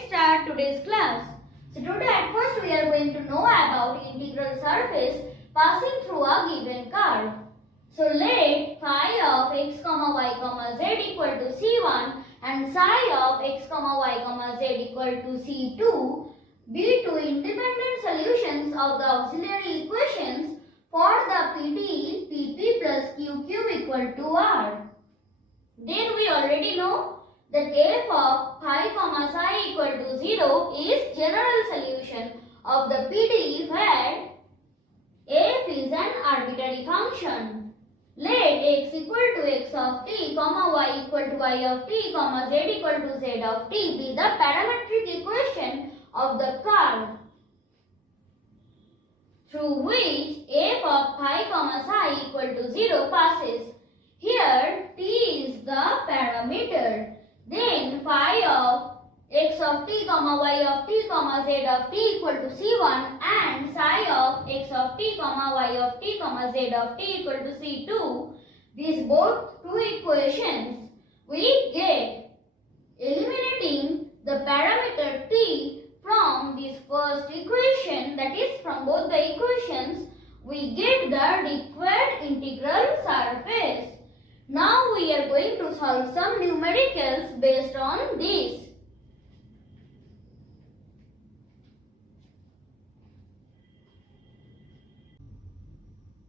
let's start today's class. So today at first we are going to know about integral surface passing through a given curve. So let phi of x comma y comma z equal to c1 and psi of x comma y comma z equal to c2 be two independent solutions of the auxiliary equations for the PDE PP plus QQ equal to R. Then we already know that f of phi comma psi equal to 0 is general solution of the PDE where f is an arbitrary function. Let x equal to x of t, comma y equal to y of t, comma z equal to z of t be the parametric equation of the curve through which f of phi comma psi equal to 0 passes. Here t is the parameter. Then phi of x of t, comma y of t, comma z of t equal to c1 and psi of x of t, comma y of t, comma z of t equal to c2. These both two equations we get eliminating the parameter t from this first equation, that is from both the equations we get the required integral surface. Now we are going to solve some numericals based on this.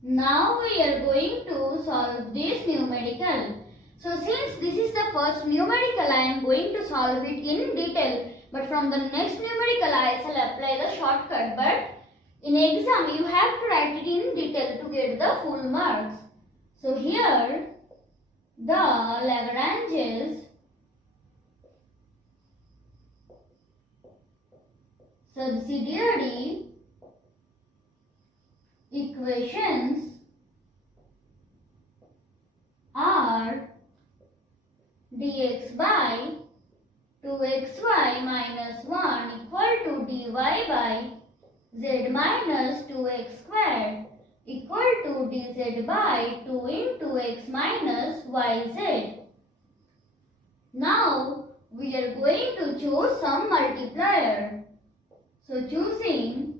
Now we are going to solve this numerical. So since this is the first numerical, I am going to solve it in detail. But from the next numerical, I shall apply the shortcut. But in exam, you have to write it in detail to get the full marks. So here, the Lagrange's subsidiary equations are dx by 2xy minus 1 equal to dy by z minus 2x squared equal to dz by 2 into x minus yz. Now we are going to choose some multiplier. So choosing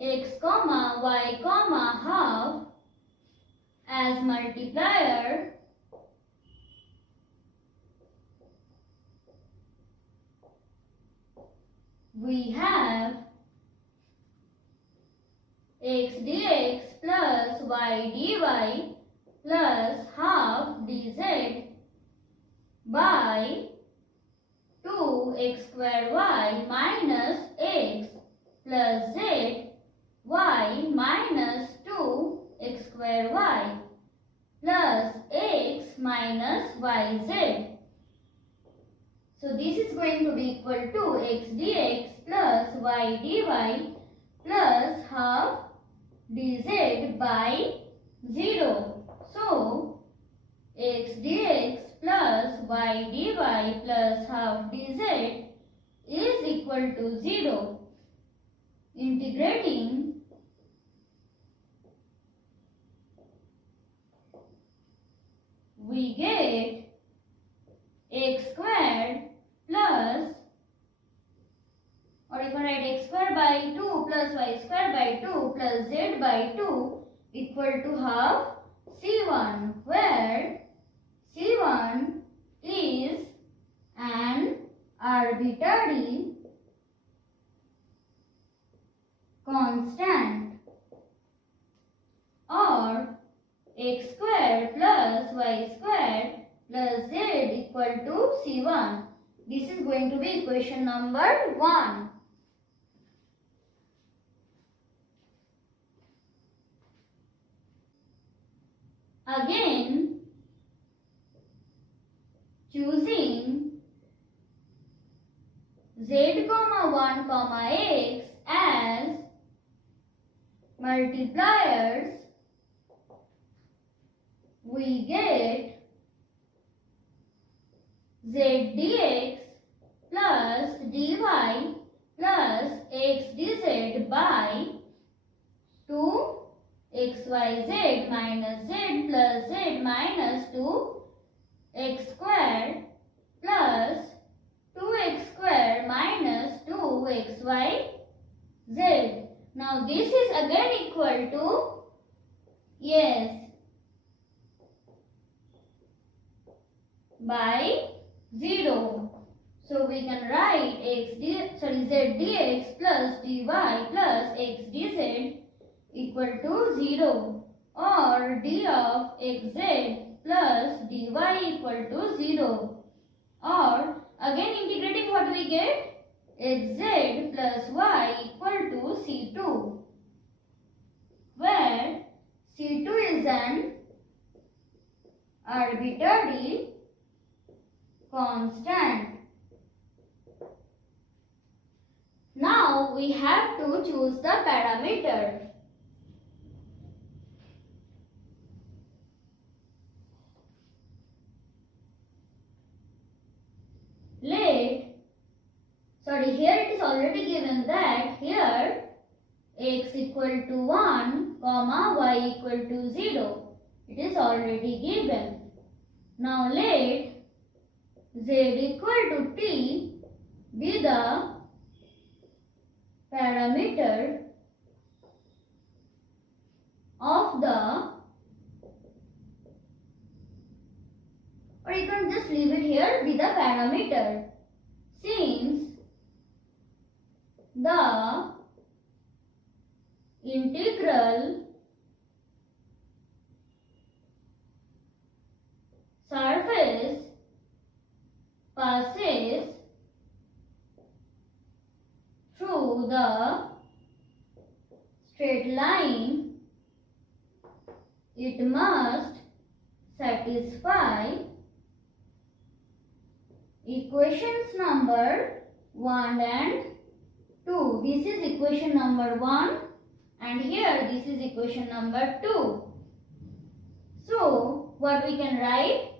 x comma y comma half as multiplier, we have x dx plus y dy plus half dz by 2x square y minus x plus z y minus 2x square y plus x minus yz. So this is going to be equal to x dx plus y dy plus half dz by 0. So x dx plus y dy plus half dz is equal to 0. Integrating we get x squared plus, or you can write x squared by 2 plus y squared by 2 plus z by 2 equal to half c1, where c1 is an arbitrary constant, or x squared plus y squared plus z equal to c1. This is going to be equation number 1. Again, choosing z comma 1 comma x as multipliers, we get z dx plus dy plus x dz by 2 xyz minus z plus z minus 2x square plus 2x square minus 2xyz. Now this is again equal to, yes, by 0. So we can write z dx plus dy plus x dz equal to 0, or d of xz plus dy equal to 0, or again integrating, what we get? xz plus y equal to c2, where c2 is an arbitrary constant. Now we have to choose the parameter. Here it is already given that here x equal to 1, y equal to 0. It is already given. Now let z equal to t be the parameter of the, or you can just leave it here, be the parameter, since the integral surface passes through the straight line, it must satisfy equations number 1 and 2. This is equation number 1 and here this is equation number 2. So what we can write?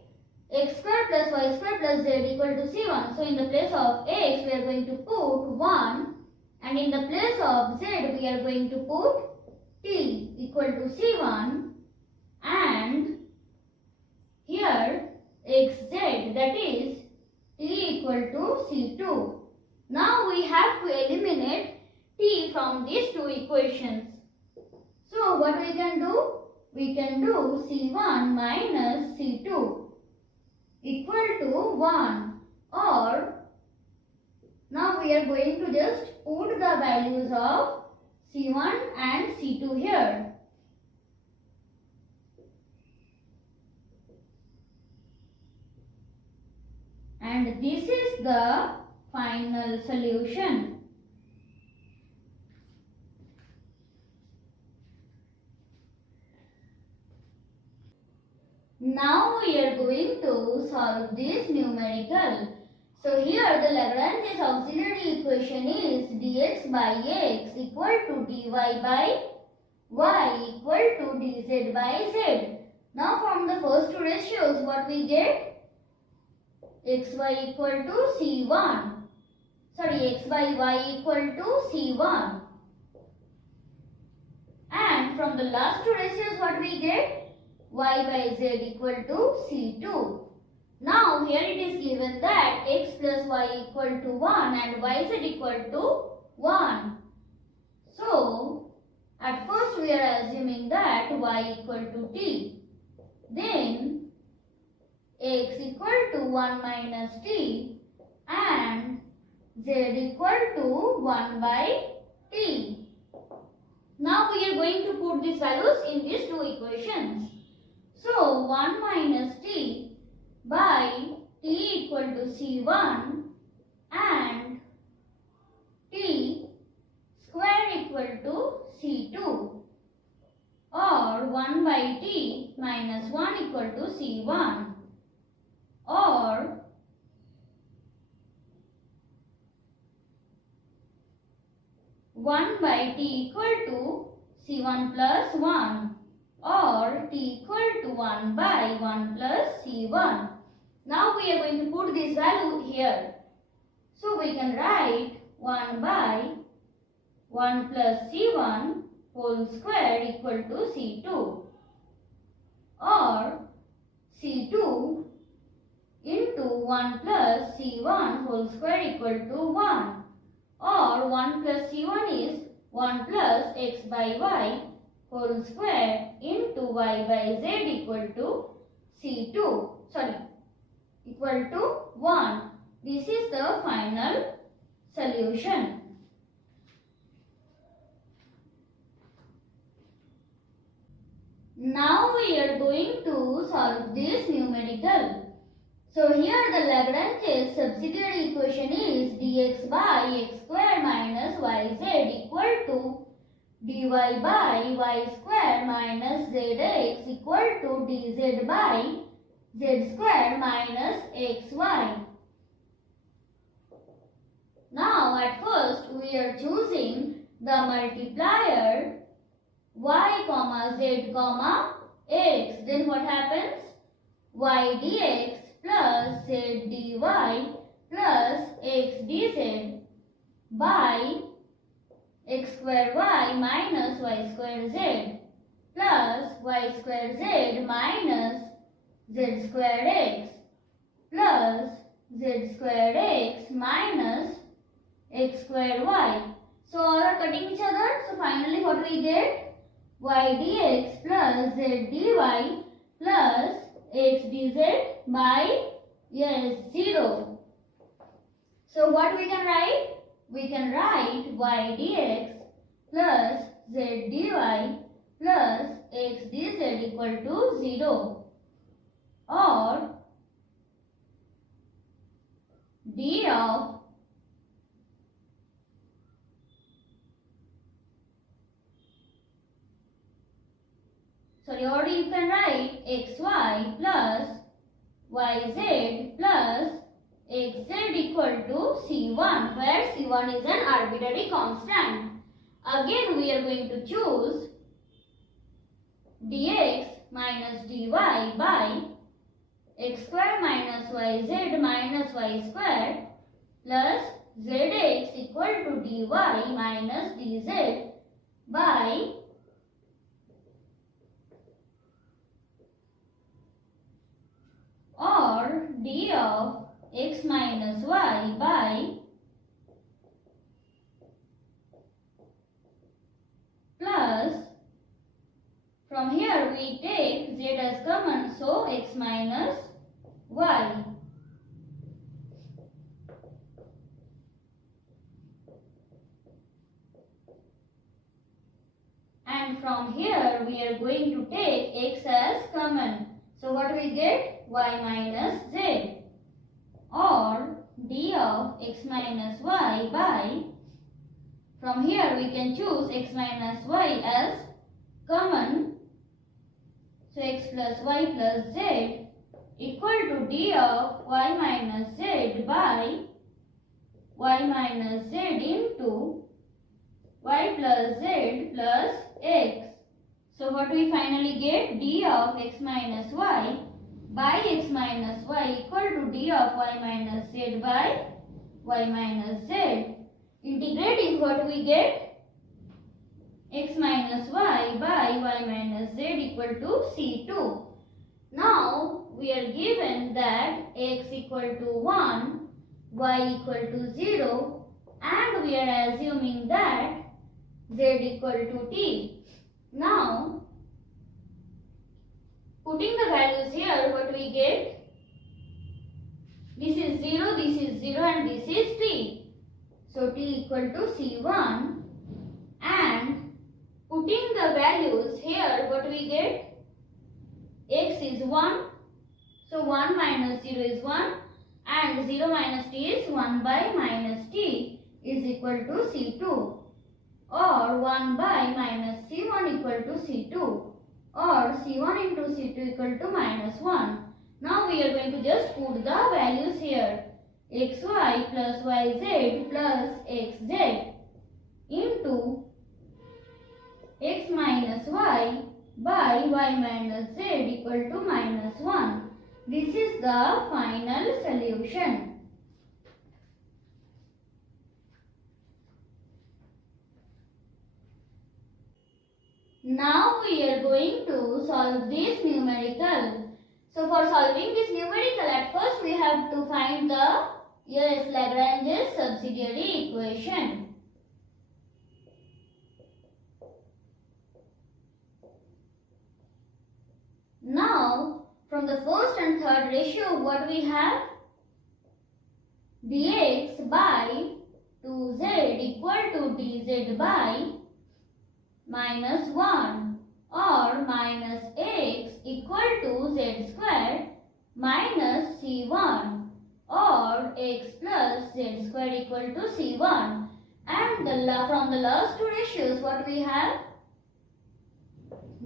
X square plus y square plus z equal to c1. So in the place of x we are going to put 1 and in the place of z we are going to put t equal to c1 and here xz, that is t equal to c2. Now we have to eliminate t from these two equations. So what we can do? We can do c1 minus c2 equal to 1, or now we are going to just put the values of c1 and c2 here. And this is the final solution. Now we are going to solve this numerical. So here the Lagrange's auxiliary equation is dx by x equal to dy by y equal to dz by z. Now from the first two ratios what we get? xy equal to c1. X by y equal to c1. And from the last two ratios what we get? Y by z equal to c2. Now here it is given that x plus y equal to 1 and yz equal to 1. So at first we are assuming that y equal to t. Then x equal to 1 minus t and z equal to 1 by t. Now we are going to put these values in these two equations. So 1 minus t by t equal to c1 and t square equal to c2, or 1 by t minus 1 equal to c1, or one by t equal to c1 plus 1, or t equal to 1 by 1 plus c1. Now we are going to put this value here. So we can write 1 by 1 plus c1 whole square equal to C2, or C2 into 1 plus C1 whole square equal to 1, or 1 plus C1 is 1 plus x by y whole square into y by z equal to equal to 1. This is the final solution. Now we are going to solve this numerical. So here the Lagrange's subsidiary equation is dx by x square minus yz equal to dy by y square minus zx equal to dz by z square minus xy. Now at first we are choosing the multiplier y comma z comma x. Then what happens? Y dx plus z dy plus x dz by x square y minus y square z plus y square z minus z square x plus z square x minus x square y. So all are cutting each other. So finally what we get? Y dx plus z dy plus x dz by 0. So what we can write? We can write y dx plus z dy plus x dz equal to 0, or d of or you can write xy plus yz plus xz equal to c1, where c1 is an arbitrary constant. Again we are going to choose dx minus dy by x square minus yz minus y square plus zx equal to dy minus dz by or d of x minus y by plus, from here we take z as common, so x minus y. And from here we are going to take x as common. So what we get? Y minus z, or d of x minus y by, from here we can choose x minus y as common. So x plus y plus z equal to d of y minus z by y minus z into y plus z plus x. So what we finally get? D of x minus y by x minus y equal to d of y minus z by y minus z. Integrating, what we get? X minus y by y minus z equal to c2. Now we are given that x equal to 1, y equal to 0, and we are assuming that z equal to t. Now, putting the values here, what we get? This is 0, and this is t. So, t equal to c1, and putting the values here, what we get? X is 1, so 1 minus 0 is 1, and 0 minus t is 1 by minus t is equal to c2. Or 1 by minus c1 equal to c2, or c1 into c2 equal to minus 1. Now we are going to just put the values here. xy plus yz plus xz into x minus y by y minus z equal to minus 1. This is the final solution. Now we are going to solve this numerical. So for solving this numerical, at first we have to find the Lagrange's subsidiary equation. Now from the first and third ratio, what we have? Dx by 2z equal to dz by minus 1 or minus x equal to z square minus c1 or x plus z square equal to c1. And from the last two ratios, what we have?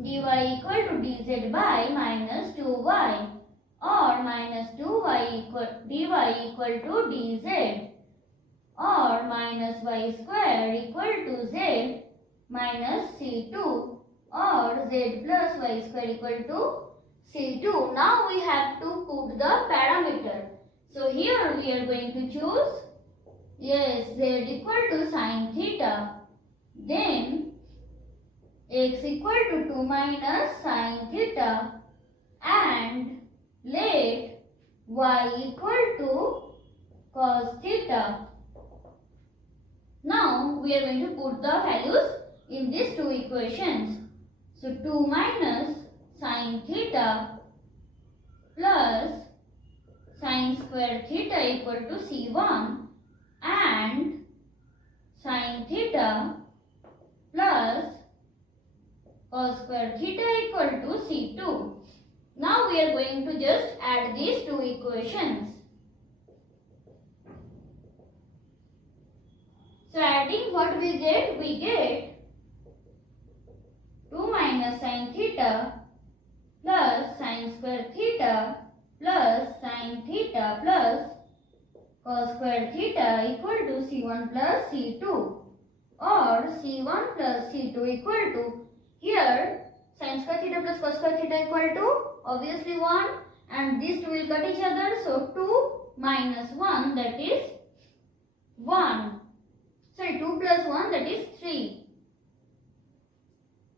dy equal to dz by minus 2y or minus 2y dy equal to dz or minus y square equal to z minus c2 or z plus y square equal to c2. Now we have to put the parameter. So here we are going to choose z equal to sine theta, then x equal to 2 minus sine theta, and let y equal to cos theta. Now we are going to put the values in these two equations. So 2 minus sine theta plus sine square theta equal to c1 and sine theta plus cos square theta equal to c2. Now we are going to just add these two equations. So adding what we get? We get 2 minus sine theta plus sine square theta plus sine theta plus cos square theta equal to c1 plus c2 or c1 plus c2 equal to, here sine square theta plus cos square theta equal to obviously 1, and these two will cut each other. So 2 minus 1, that is 1. Sorry, 2 plus 1, that is 3.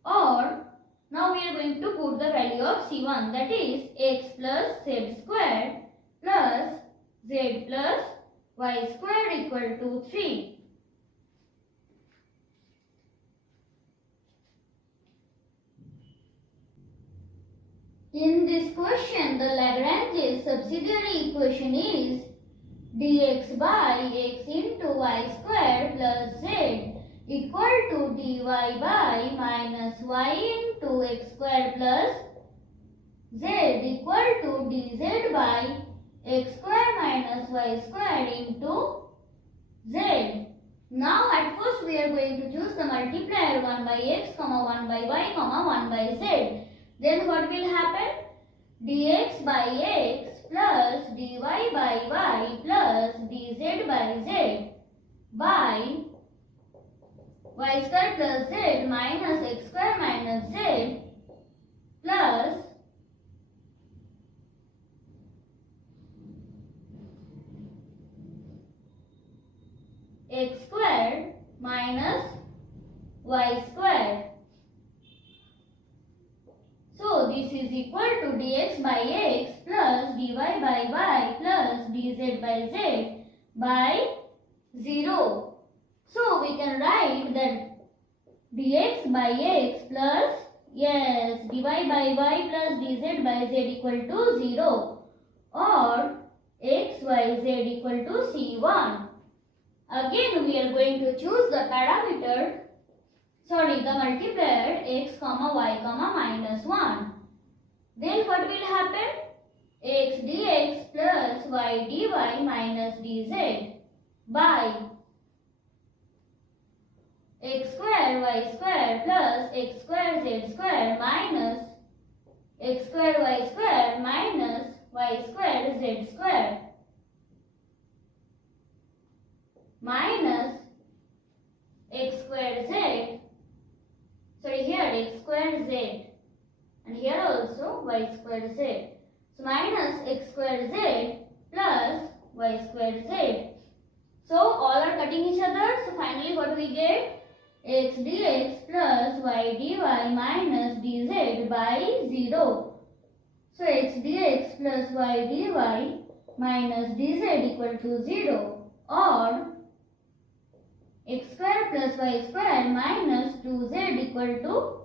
Or now we are going to put the value of c1, that is x plus z square plus z plus y square equal to 3. In this question, the Lagrange's subsidiary equation is dx by x into y square plus z equal to dy by minus y into x square plus z equal to dz by x square minus y square into z. Now at first we are going to choose the multiplier 1 by x, 1 by y, 1 by z. Then what will happen? Dx by x plus dy by y plus dz by z by y square plus z minus x square minus z plus x square minus y square. So this is equal to dx by x plus dy by y plus dz by z by 0. So we can write that dx by x plus dy by y plus dz by z equal to 0 or x y z equal to c1. Again we are going to choose the parameter, the multiplier x, y, minus 1. Then what will happen? X dx plus y dy minus dz by x square y square plus x square z square minus x square y square minus y square z square minus x square z. Here x square z and here also y square z. So minus x square z plus y square z. So all are cutting each other. So finally what we get? x dx plus y dy minus dz by 0. So x dx plus y dy minus dz equal to 0, or x square plus y square minus 2z equal to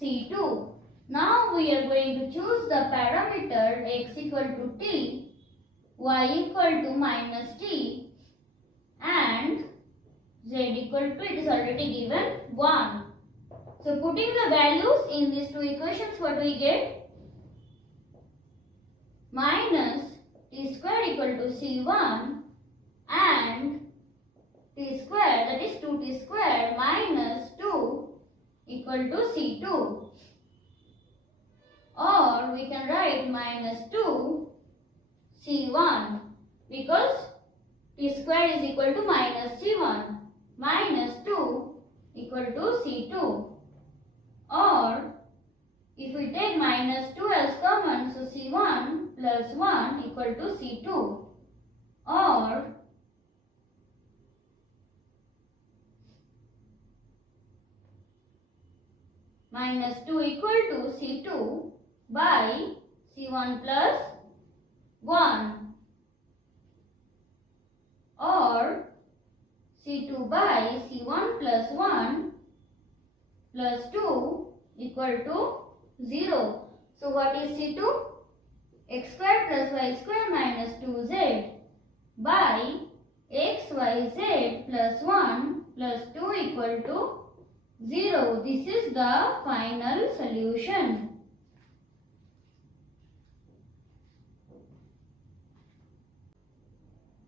c2. Now we are going to choose the parameter x equal to t, y equal to minus t, and z equal to, it is already given, 1. So putting the values in these two equations, what we get? Minus t square equal to c1 and t square, that is 2t square minus 2 equal to c2. Or we can write minus 2 c1, because t square is equal to minus c1 minus 2 equal to c2. Or if we take minus 2 as common, so c1 plus 1 equal to c2. Or minus 2 equal to c2 by c1 plus 1. Or c2 by c1 plus 1 plus 2 equal to 0. So what is c2? X square plus y square minus 2z by xyz plus 1 plus 2 equal to 0. This is the final solution.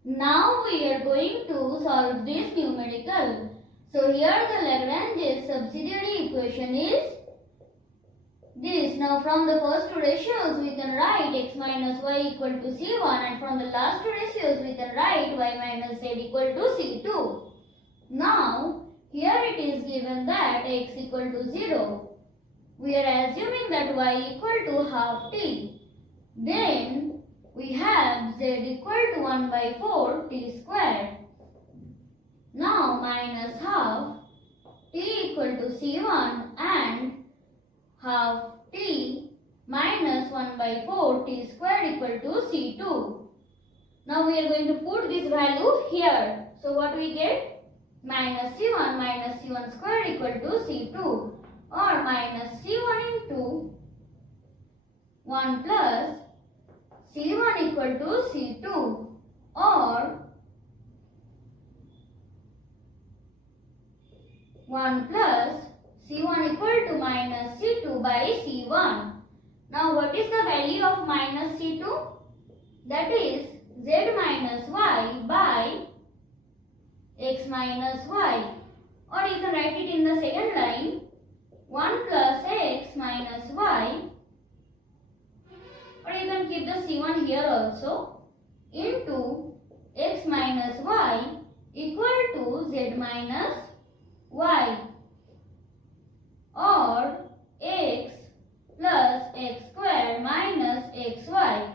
Now we are going to solve this numerical. So here the Lagrange's subsidiary equation is this. Now from the first two ratios we can write x minus y equal to c1, and from the last two ratios we can write y minus z equal to c2. Now here it is given that x equal to 0. We are assuming that y equal to half t. Then we have z equal to 1 by 4 t square. Now minus half t equal to c1 and half t minus 1 by 4 t square equal to c2. Now we are going to put this value here. So what we get? Minus c1 square equal to c2, or minus c1 into 1 plus c1 equal to c2, or 1 plus c1 equal to minus c2 by c1. Now what is the value of minus c2? That is z minus y by x minus y. Or you can write it in the second line, 1 plus x minus y, or you can keep the c1 here also, into x minus y equal to z minus y, or x plus x square minus xy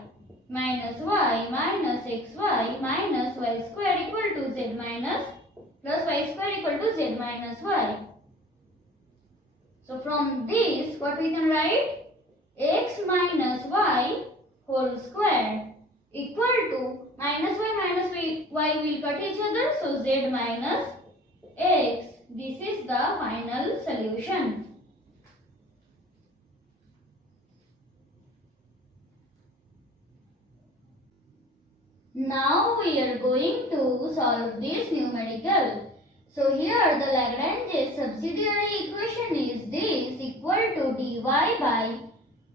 minus y minus xy minus y square equal to z minus plus y square equal to z minus y. So from this what we can write? X minus y whole square equal to minus y will cut each other, so z minus x. This is the final solution. Now we are going to solve this numerical. So here the Lagrange's subsidiary equation is this, equal to dy by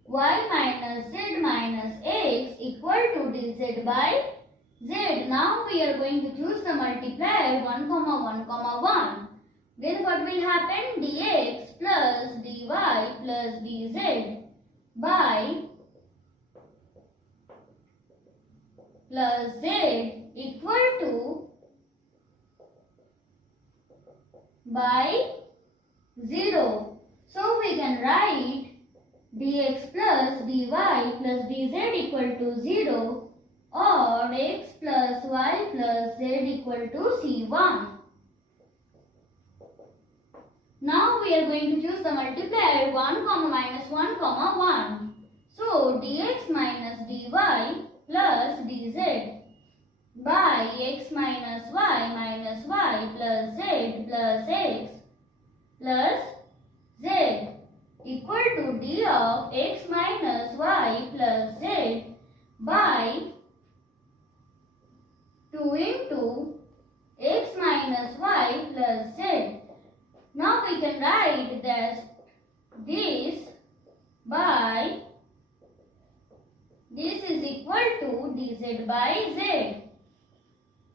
y minus z minus x equal to dz by z. Now we are going to choose the multiplier 1, 1, 1. Then what will happen? Dx plus dy plus dz by plus z equal to by 0. So we can write dx plus dy plus dz equal to 0, or x plus y plus z equal to c1. Now we are going to choose the multiplier 1 comma minus 1 comma 1. So dx minus dy plus dz by x minus y plus z plus x plus z equal to d of x minus y plus z by 2 into x minus y plus z. Now we can write that this by this is equal to dz by z,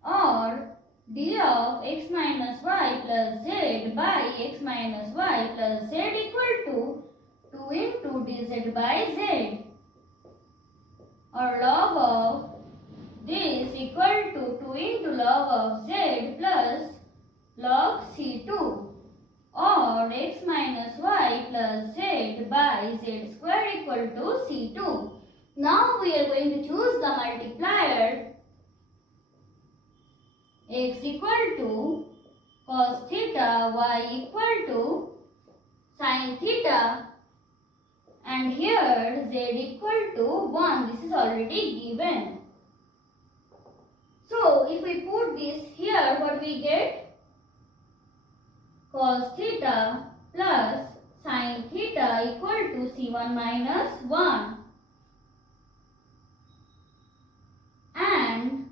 or d of x minus y plus z by x minus y plus z equal to 2 into dz by z, or log of this equal to 2 into log of z plus log c2, or x minus y plus z by z square equal to c2. Now we are going to choose the multiplier x equal to cos theta, y equal to sin theta, and here z equal to 1. This is already given. So if we put this here, what we get? Cos theta plus sin theta equal to c1 minus 1, and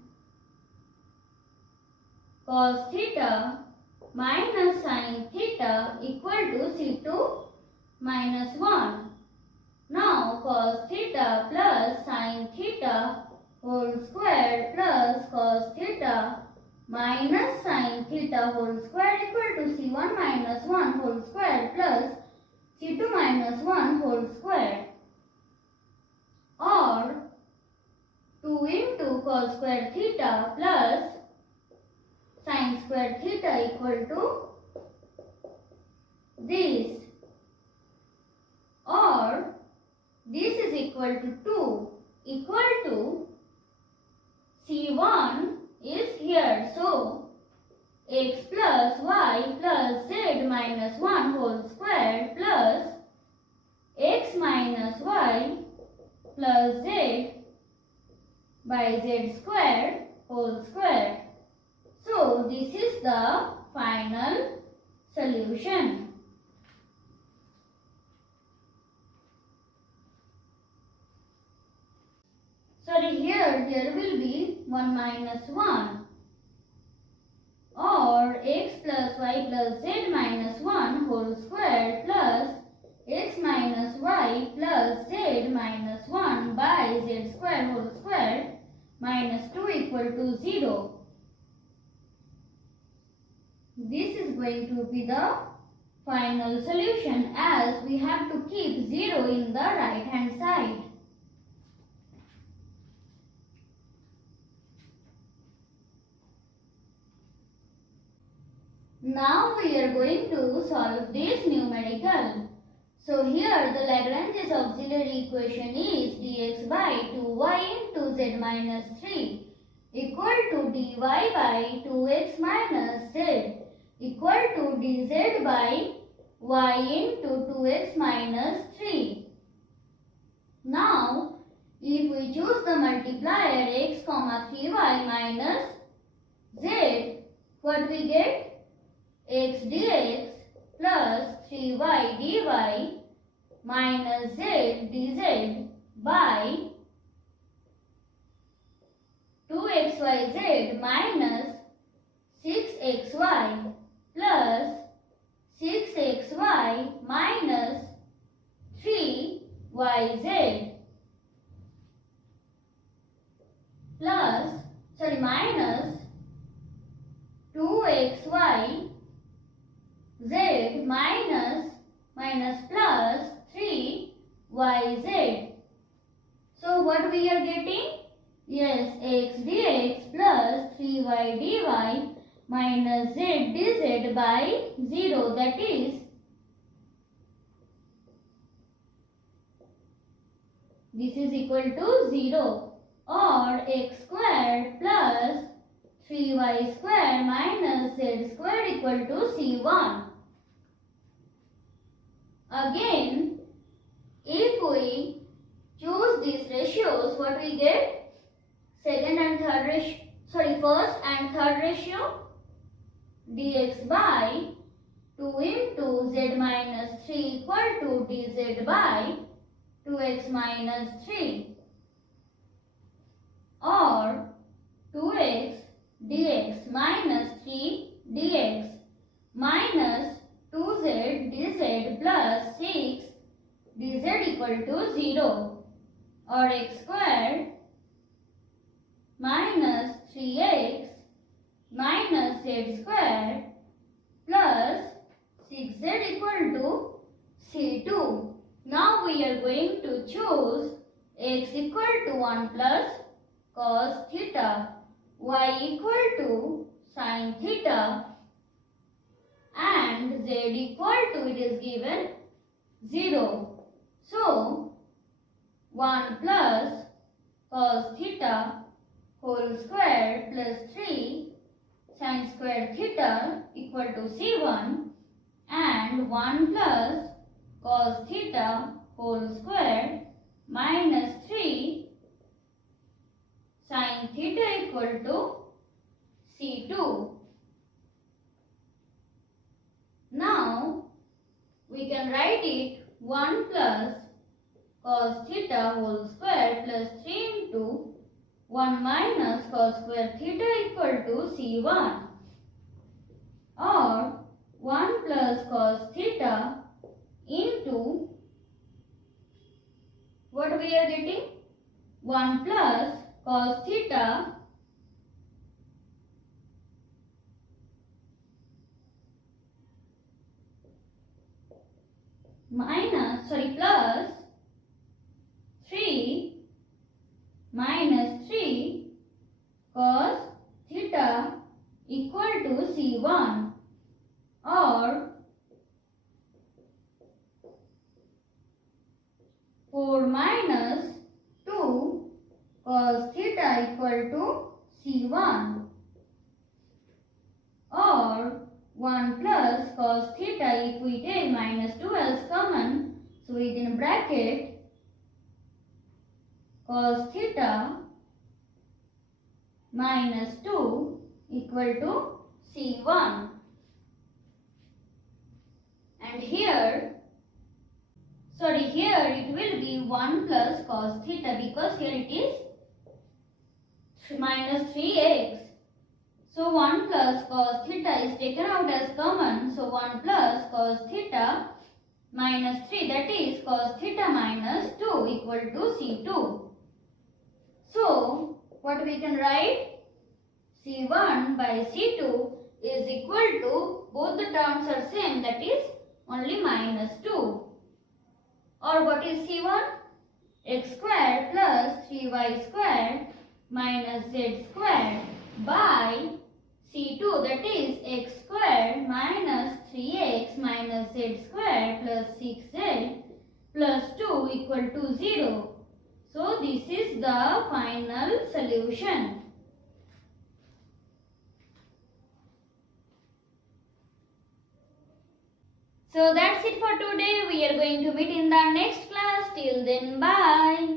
cos theta minus sin theta equal to c2 minus 1. Now cos theta plus sin theta whole square plus cos theta minus sin theta whole square equal to c1 minus 1 whole square plus c2 minus 1 whole square, or 2 into cos square theta plus sin square theta equal to this, or this is equal to 2 equal to c1 is here. So x plus y plus z minus 1 whole square plus x minus y plus z by z square whole square. So this is the final solution. Sorry, here there will be 1 minus 1, or x plus y plus z minus 1 whole square plus x minus y plus z minus 1 by z square whole square minus 2 equal to 0. This is going to be the final solution, as we have to keep 0 in the right hand side. Now we are going to solve this numerical. So here the Lagrange's auxiliary equation is dx by 2y into z minus 3 equal to dy by 2x minus z equal to dz by y into 2x minus 3. Now if we choose the multiplier x comma 3y minus z, what we get? X dx plus 3y dy minus z dz by 2xyz minus 6xy plus 6xy minus 3yz minus 2xy z minus plus 3yz. So what we are getting? Yes, x dx plus 3y dy minus z dz by 0, that is this is equal to 0, or x square plus 3y square minus z square equal to c1. Again, if we choose these ratios, what we get? Second and third ratio, first and third ratio, dx by 2 into z minus 3 equal to dz by 2x minus 3, or 2x dx minus 3 dx minus 2z dz plus 6 dz equal to 0, or x squared minus 3x minus z squared plus 6z equal to C2. Now we are going to choose x equal to 1 plus cos theta, y equal to sin theta, and z equal to, it is given, 0. So 1 plus cos theta whole square plus 3 sin square theta equal to C1, and 1 plus cos theta whole square minus 3 sin theta equal to C2. Now we can write it 1 plus cos theta whole square plus 3 into 1 minus cos square theta equal to C1, or 1 plus cos theta into, what we are getting? 1 plus cos theta plus 3 minus 3 cos theta equal to C1, or 4 minus 2 cos theta equal to C1, or 1 plus cos theta, if we take minus 2 as common, so within bracket cos theta minus 2 equal to C1. And here it will be 1 plus cos theta, because here it is minus 3x. So 1 plus cos theta is taken out as common. So 1 plus cos theta minus 3, that is cos theta minus 2 equal to C2. So what we can write? C1 by C2 is equal to, both the terms are same, that is only minus 2. Or what is C1? X squared plus 3y squared minus z squared by C2, that is x squared minus 3x minus z squared plus 6z plus 2 equal to 0. So this is the final solution. So that's it for today. We are going to meet in the next class. Till then, bye.